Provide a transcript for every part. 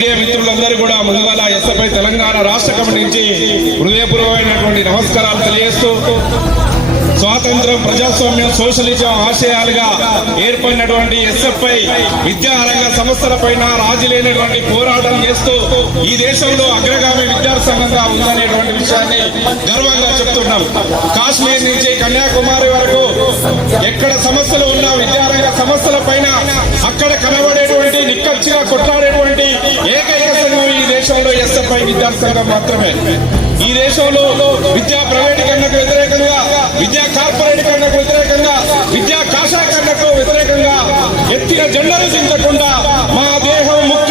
మిత్రులందరూ కూడా ముందుగా ఎస్ఎఫ్ఐ తెలంగాణ రాష్ట్ర కమిటీ నుంచి హృదయపూర్వమైనటువంటి నమస్కారాలు తెలియజేస్తూ స్వాతంత్రం ప్రజాస్వామ్యం సోషలిజం ఆశయాలుగా ఏర్పడినటువంటి ఎస్ఎఫ్ఐ విద్యారంగ సంస్థల పైన రాజులేనటువంటి పోరాటం చేస్తూ ఈ దేశంలో అగ్రగామి విద్యార్థి సంఘంగా ఉందనేటువంటి విషయాన్ని గర్వంగా చెప్తున్నాం. కాశ్మీర్ నుంచి కన్యాకుమారి వరకు ఎక్కడ సమస్యలు ఉన్నా విద్యారంగ సమస్యల పైన అక్కడ కనబడేటువంటి నిక్కచ్చిగా కొట్లాడేటువంటి ఏకైక సంఘం ఈ దేశంలో ఎస్ఎఫ్ఐ విద్యార్థి సంఘం మాత్రమే. ఈ దేశంలో విద్యా ప్రైవేటీకరణకు వ్యతిరేకంగా విద్యా కార్పొరేటీకరణకు వ్యతిరేకంగా విద్యా కాషాకరణకు వ్యతిరేకంగా ఎత్తిన జెండలు చెందకుండా మా దేహం ముక్కలైన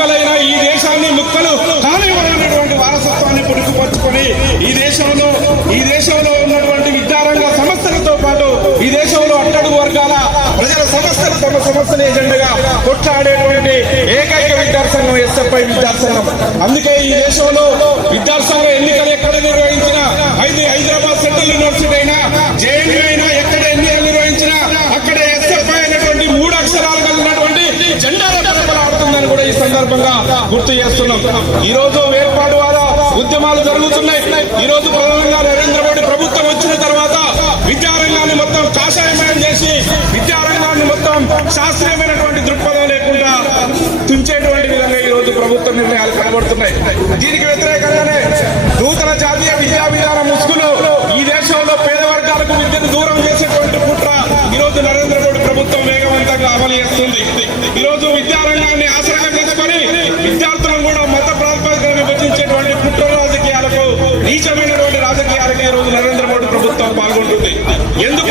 సమస్యలు తమ సమస్యల ఎజెండగా కొట్లాడేటువంటి ఏకైక విద్యార్థి సంఘం ఎస్ఎఫ్ఐ విద్యార్థి సంఘం అందుకే ఈ దేశంలో విద్యార్థి సంఘం ఎన్నికలు ఎక్కడ నిర్వహించినా ఐదు హైదరాబాద్ సెంట్రల్ యూనివర్సిటీ అయినా జేఎన్యూ అయినా ఎక్కడ ఎన్నికలు నిర్వహించినా అక్కడ ఎస్ఎఫ్ఐ అనేటువంటి మూడు అక్షరాలు కలిగినటువంటి జెండా ఆడుతుందని కూడా ఈ సందర్భంగా గుర్తు చేస్తున్నాం. ఈ రోజు వేర్పాటు వాద ఉద్యమాలు జరుగుతున్నాయి. ఈ రోజు ప్రధానంగా నరేంద్ర మోడీ ప్రభుత్వం వచ్చి ప్రభుత్వ నిర్ణయాలు కనబడుతున్నాయి. దీనికి వ్యతిరేకంగానే నూతన జాతీయ విద్యా విధాన ముసుగులో ఈ దేశంలో పేద వర్గాలకు విద్యను దూరం చేసేటువంటి కుట్ర ఈ రోజు నరేంద్ర మోడీ ప్రభుత్వం వేగవంతంగా అమలు చేస్తుంది. ఈ రోజు విద్యారంగాన్ని ఆసరాగా చేసుకొని విద్యార్థులను కూడా మత ప్రాతిపదికన విభజించేటువంటి కుట్ర రాజకీయాలకు నీచమైనటువంటి రాజకీయాలకు ఈ రోజు నరేంద్ర మోడీ ప్రభుత్వం పాల్గొంటుంది. ఎందుకు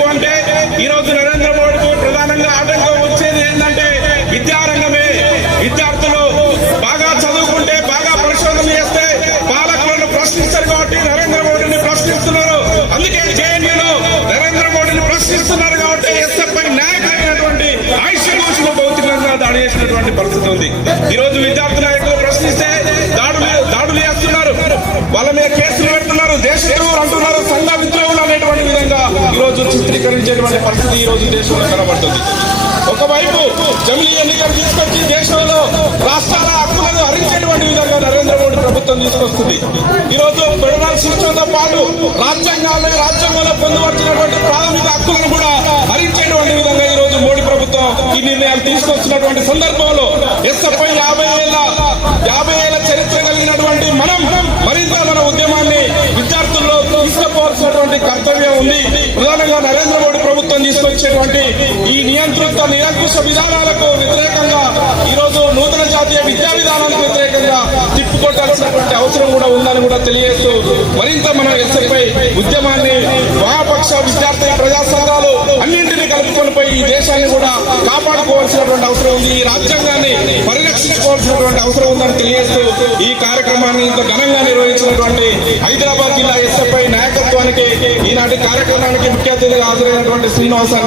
మోడీని కాబట్టి ఎస్ఎఫ్ఐ నాయకులైనటువంటి ఆయుష్ భౌతికంగా దాడి చేసినటువంటి పరిస్థితి ఉంది. ఈ రోజు విద్యార్థి నాయకులు ప్రశ్నిస్తే దాడులు దాడులు చేస్తున్నారు. వాళ్ళ మీద కేసులు పెడుతున్నారు. దేశద్రోహులు అంటున్నారు. సంఘ విద్రోహులు అనేటువంటి విధంగా ఈ రోజు చిత్రీకరించేటువంటి పరిస్థితి ఈ రోజు దేశంలో కనబడుతుంది. ఒకవైపు జమిలీ ఎన్నికలు తీసుకొచ్చి దేశంలో రాష్ట్రాల ప్రభుత్వం తీసుకొస్తుంది. ఈ రోజు ఫెడరల్ సిస్టంతో పాటు రాజ్యాంగాల్లో రాజ్యాంగంలో పొందుపరిచినటువంటి ప్రాథమిక హక్కులను కూడా హరించేటువంటి విధంగా ఈ రోజు మోడీ ప్రభుత్వం ఈ నిర్ణయాలు తీసుకొచ్చినటువంటి సందర్భంలో ఎస్ఎఫ్ఐ యాభై ఏళ్ళ యాభై ఏళ్ళ చరిత్ర కలిగినటువంటి మనం మరింత మన ఉద్యమాన్ని విద్యార్థుల్లో తీసుకుపోవాల్సినటువంటి కర్తవ్యం ఉంది. ప్రధానంగా నరేంద్ర మోడీ ప్రభుత్వం తీసుకొచ్చేటువంటి ఈ నియంత్రిత నిరంకుశ విధానాలకు వ్యతిరేకంగా ఈ రోజు నూతన చేయాల్సినటువంటి అవసరం కూడా ఉందని కూడా తెలియజేస్తూ మరింత మనం ఎస్ఎఫ్ఐ ఉద్యమాన్ని వామపక్ష విద్యార్థి ప్రజా సంఘాలు అన్నింటినీ కలుపుకొని పోయి ఈ దేశాన్ని కూడా కాపాడుకోవాల్సినటువంటి అవసరం ఉంది. ఈ రాజ్యాంగాన్ని పరిరక్షించుకోవాల్సినటువంటి అవసరం ఉందని తెలియజేస్తూ ఈ కార్యక్రమాన్ని ఇంత ఘనంగా నిర్వహించినటువంటి హైదరాబాద్ జిల్లా ఎస్ఎఫ్ఐ నాయకత్వానికి ఈనాటి కార్యక్రమానికి ముఖ్య అతిథిగా హాజరైనటువంటి శ్రీనివాస